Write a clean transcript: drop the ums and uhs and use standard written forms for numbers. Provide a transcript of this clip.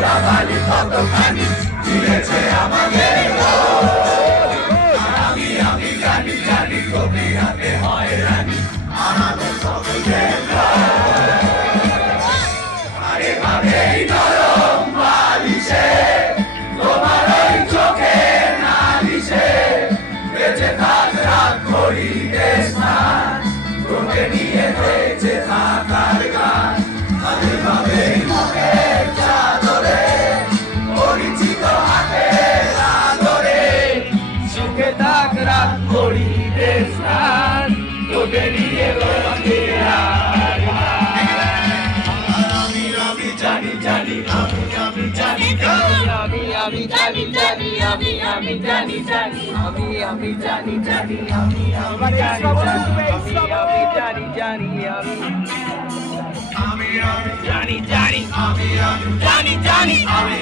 ধরাবালি কতখানি দিয়েছে আমাদের আমি জানি জানি কবি হাতে হয় রানী আমাদের সকলের আরে ভাবে নরম বালিশে তোমার ওই চোখে নালিশে বেঁচে থাক রাত করি দেশ তোকে নিয়ে বেঁচে থাকার গান আরে ভাবে মুখের চাদরে পরিচিত হাতের আদরে সুখে থাক রাত করি দেশ তোকে নিয়ে বেঁচে আমি জানি জানি আমি জানি আমি জানি জানি আমি জানি জানি আমি জানি জানি আমি জানি জানি আমি জানি জানি আমি জানি জানি আমি